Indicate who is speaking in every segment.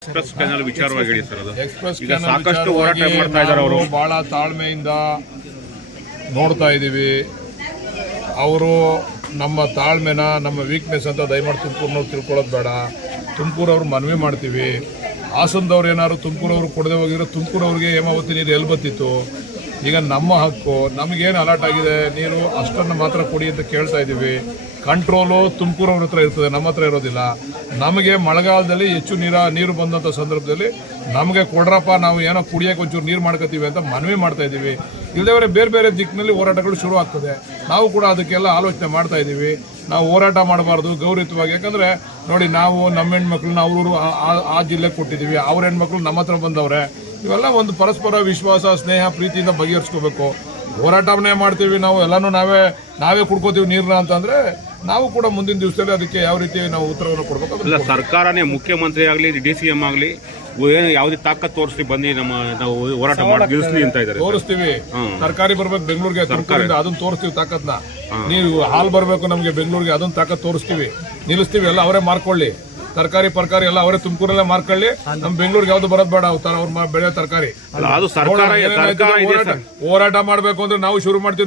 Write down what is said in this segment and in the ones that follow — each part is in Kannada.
Speaker 1: ಎಕ್ಸ್ಪ್ರೆಸ್ ಕೆನಾಲ್ ವಿಚಾರವಾಗಿ ಹೇಳಿ ಸರ್. ಅದು
Speaker 2: ಎಕ್ಸ್ಪ್ರೆಸ್
Speaker 1: ಈಗ ಸಾಕಷ್ಟು ಹೋರಾಟ ಮಾಡ್ತಾ ಇದ್ದಾರೆ ಅವರು.
Speaker 2: ಬಹಳ ತಾಳ್ಮೆಯಿಂದ ನೋಡ್ತಾ ಇದ್ದೀವಿ. ಅವರು ನಮ್ಮ ತಾಳ್ಮೆನ ನಮ್ಮ ವೀಕ್ನೆಸ್ ಅಂತ ದಯಮಾಡಿ ತುಮಕೂರಿನವ್ರು ತಿಳ್ಕೊಳ್ಳೋದು ಬೇಡ. ತುಮಕೂರವ್ರು ಮನವಿ ಮಾಡ್ತೀವಿ. ಹಾಸನದವ್ರು ಏನಾದ್ರು ತುಮಕೂರವ್ರು ಕೊಡದೆ ಹೋಗಿದ್ರೆ ತುಮಕೂರವ್ರಿಗೆ ಹೇಮಾವತಿ ನೀರು ಎಲ್ಲಿ ಬತ್ತಿತ್ತು. ಈಗ ನಮ್ಮ ಹಕ್ಕು, ನಮಗೇನು ಅಲರ್ಟ್ ಆಗಿದೆ ನೀರು ಅಷ್ಟನ್ನು ಮಾತ್ರ ಕೊಡಿ ಅಂತ ಕೇಳ್ತಾ ಇದ್ದೀವಿ. ಕಂಟ್ರೋಲು ತುಮಕೂರವ್ರ ಹತ್ರ ಇರ್ತದೆ, ನಮ್ಮ ಹತ್ರ ಇರೋದಿಲ್ಲ. ನಮಗೆ ಮಳೆಗಾಲದಲ್ಲಿ ಹೆಚ್ಚು ನೀರು ಬಂದಂಥ ಸಂದರ್ಭದಲ್ಲಿ ನಮಗೆ ಕೊಡ್ರಪ್ಪ, ನಾವು ಏನೋ ಕುಡಿಯೋಕೆ ಒಂಚೂರು ನೀರು ಮಾಡ್ಕೋತೀವಿ ಅಂತ ಮನವಿ ಮಾಡ್ತಾ ಇದ್ದೀವಿ. ಇಲ್ಲದೇ ಬೇರೆ ಬೇರೆ ದಿಕ್ಕಿನಲ್ಲಿ ಹೋರಾಟಗಳು ಶುರು ಆಗ್ತದೆ. ನಾವು ಕೂಡ ಅದಕ್ಕೆಲ್ಲ ಆಲೋಚನೆ ಮಾಡ್ತಾ ಇದ್ದೀವಿ. ನಾವು ಹೋರಾಟ ಮಾಡಬಾರ್ದು ಗೌರವಿತವಾಗಿ. ಯಾಕಂದರೆ ನೋಡಿ, ನಾವು ನಮ್ಮ ಹೆಣ್ಮಕ್ಳನ್ನ ಅವರು ಆ ಜಿಲ್ಲೆಗೆ ಕೊಟ್ಟಿದ್ದೀವಿ, ಅವ್ರ ಹೆಣ್ಮಕ್ಳು ನಮ್ಮ ಹತ್ರ ಬಂದವ್ರೆ. ಇವೆಲ್ಲ ಒಂದು ಪರಸ್ಪರ ವಿಶ್ವಾಸ, ಸ್ನೇಹ, ಪ್ರೀತಿಯಿಂದ ಬಗೆಹರಿಸ್ಕೋಬೇಕು. ಹೋರಾಟವನ್ನೇ ಮಾಡ್ತೀವಿ ನಾವು, ಎಲ್ಲನೂ ನಾವೇ ಕುಡ್ಕೋತೀವಿ ನೀರನ್ನ ಅಂತಂದ್ರೆ ನಾವು ಕೂಡ ಮುಂದಿನ ದಿವಸದಲ್ಲಿ ಅದಕ್ಕೆ ಯಾವ ರೀತಿ ನಾವು ಉತ್ತರವನ್ನು ಕೊಡಬೇಕು.
Speaker 1: ಇಲ್ಲ, ಸರ್ಕಾರನೇ ಮುಖ್ಯಮಂತ್ರಿ ಆಗಲಿ DCM ಆಗಲಿ ಯಾವುದೇ ತಾಕತ್ ತೋರಿಸಿ ಬಂದು ನಾವು ಹೋರಾಟ ಮಾಡಿ ನಿಲ್ಲಿಸ್ಲಿ ಅಂತ ಇದ್ದಾರೆ.
Speaker 2: ತೋರಿಸ್ತೀವಿ. ಸರ್ಕಾರಿ ಬರ್ಬೇಕು ಬೆಂಗಳೂರಿಗೆ, ಸರ್ಕಾರದಿಂದ ಅದನ್ನ ತೋರಿಸ್ತೀವಿ ತಾಕತ್ನ. ನೀವು ಹಾಲ್ ಬರ್ಬೇಕು ನಮಗೆ ಬೆಂಗಳೂರಿಗೆ, ಅದನ್ನ ತಾಕತ್ ತೋರಿಸ್ತೀವಿ, ನಿಲ್ಲಿಸ್ತೀವಿ. ಎಲ್ಲ ಅವರೇ ಮಾರ್ಕೊಳ್ಳಿ, ತರಕಾರಿ ಪರ್ಕಾರಿ ಎಲ್ಲ ಅವರೇ ತುಮಕೂರಲ್ಲೇ ಮಾರ್ಕೊಳ್ಳಿ. ನಮ್ ಬೆಂಗಳೂರಿಗೆ ಯಾವ್ದು ಬರೋದ್ ಬೇಡ. ಅವ್ರ ಬೆಳೆಯೋ ತರಕಾರಿ ಹೋರಾಟ ಮಾಡ್ಬೇಕು ಅಂದ್ರೆ ನಾವು ಶುರು ಮಾಡ್ತೀವಿ.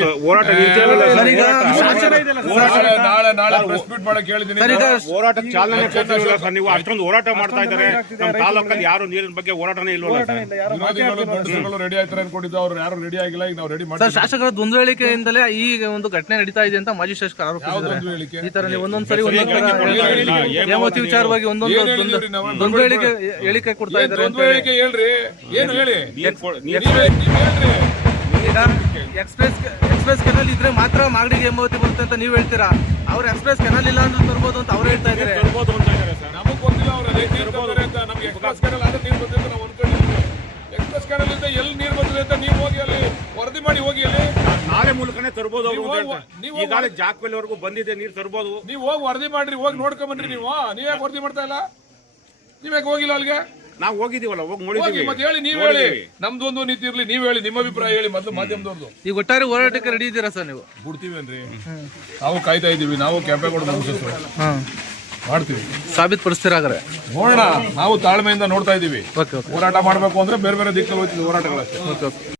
Speaker 2: ನಾಳೆ ಪ್ರೆಸ್ ಮೀಟ್ ಮಾಡಕ್ ಹೇಳಿದೀನಿ.
Speaker 1: ಹೋರಾಟ ಚಾಲನೆ ನೀವು ಅಷ್ಟೊಂದು ಹೋರಾಟ ಮಾಡ್ತಾ ಇದ್ದಾರೆ. ನಮ್ಮ ತಾಲೂಕಲ್ಲಿ ಯಾರು ನೀರಿನ ಬಗ್ಗೆ ಹೋರಾಟನೇ ಇಲ್ವಲ್ಲ.
Speaker 2: ರೆಡಿ ಆಯ್ತಾರೆ ಅನ್ಕೊಂಡಿದ್ದು, ಅವ್ರು ಯಾರು ರೆಡಿ ಆಗಿಲ್ಲ. ಈಗ ನಾವು ರೆಡಿ ಮಾಡಿ
Speaker 3: ಶಾಸಕರ ದ್ವಂದ್ವಳಿಕೆಯಿಂದಲೇ ಈ ಒಂದು ಘಟನೆ ನಡೀತಾ ಇದೆ ಅಂತ ಮಾಜಿ ಶಾಸಕರು ಆರೋಪಿಸಿದ್ದಾರೆ. ಈ ತರ ಒಂದೊಂದ್ಸರಿ ವಿಚಾರವಾಗಿ ಒಂದೊಂದು ಹೇಳಿಕೆ ಕೊಡ್ತಾ ಇದ್ದಾರೆ.
Speaker 2: ಏನು ಹೇಳಿ.
Speaker 3: ಈಗ ಎಕ್ಸ್ಪ್ರೆಸ್ ಕೆನಲ್ ಇದ್ರೆ ಮಾತ್ರ ಮಾಗಡಿಗೆ ಹೇಮಾವತಿ ಬರುತ್ತೆ ಅಂತ ನೀವು ಹೇಳ್ತೀರಾ. ಅವ್ರು ಎಕ್ಸ್ಪ್ರೆಸ್ ಕೆನಲ್ ಇಲ್ಲ ಅಂದ್ರೆ ತರ್ಬೋದು ಅಂತ ಅವ್ರು ಹೇಳ್ತಾ ಇದ್ದಾರೆ.
Speaker 2: ನಮಗ್ ಗೊತ್ತಿಲ್ಲ ಅವ್ರು ನಮ್ಗೆ ಎಕ್ಸ್ಪ್ರೆಸ್ ಕೆನಲ್ ಆದ್ರೆ ನೀರು ಬಂದಿದೆ ನಾವು ಅನ್ಕೊಂಡಿದ್ದೀವಿ. ಎಕ್ಸ್ಪ್ರೆಸ್ ಕೆನಲ್ ಇಂದ ಎಲ್ಲಿ ನೀರು ಬಂದಿದೆ ಅಂತ ನೀವು ಹೋಗಿ ಅಲ್ಲಿ ವರದಿ ಮಾಡಿ, ಹೋಗಿ ಅಲ್ಲಿ
Speaker 1: ನಾಳೆ ಮೂಲಕನೇ ತರ್ಬೋದು. ಈಗಾಗಲೇ ಜಾಕ್ವೆಲ್ವರೆಗೂ ಬಂದಿದೆ ನೀರು ತರ್ಬೋದು.
Speaker 2: ನೀವು ಹೋಗಿ ವರದಿ ಮಾಡ್ರಿ, ಹೋಗಿ ನೋಡ್ಕೊಂಬನ್ರಿ. ನೀವೇ ವರದಿ ಮಾಡ್ತಾ ಇಲ್ಲ, ನೀವೇ ಹೋಗಿಲ್ಲ ಅಲ್ಲಿಗೆ.
Speaker 1: ನಾವು ಹೋಗಿದೀವಲ್ಲ, ಹೋಗಿ ನೋಡಿದೀವಿ.
Speaker 2: ಮತ್ತೆ ಹೇಳಿ, ನೀವ್ ಹೇಳಿ. ನಮ್ದು ಒಂದು ನೀತಿ ಇರ್ಲಿ, ನೀವ್ ಹೇಳಿ, ನಿಮ್ಮ ಅಭಿಪ್ರಾಯ ಹೇಳಿ ಮೊದಲು ಮಾಧ್ಯಮದವ್ರದ್ದು.
Speaker 3: ಈಗ ಒಟ್ಟಾರೆ ಹೋರಾಟಕ್ಕೆ ರೆಡಿ ಇದ್ದೀರಾ ಸರ್ ನೀವು?
Speaker 2: ಬಿಡ್ತೀವೇನ್ರಿ, ನಾವು ಕಾಯ್ತಾ ಇದೀವಿ. ನಾವು ಕೆಂಪೇಗೌಡ ಮಾಡ್ತೀವಿ,
Speaker 3: ಸಾಬೀತುಪಡಿಸ್ತೀರಾಗ್ರೆ
Speaker 2: ನೋಡೋಣ. ನಾವು ತಾಳ್ಮೆಯಿಂದ ನೋಡ್ತಾ ಇದೀವಿ. ಹೋರಾಟ ಮಾಡ್ಬೇಕು ಅಂದ್ರೆ ಬೇರೆ ಬೇರೆ ದಿಕ್ಕಲ್ಲಿ ಹೋಗ್ತೀವಿ ಹೋರಾಟಗಳಷ್ಟೇ.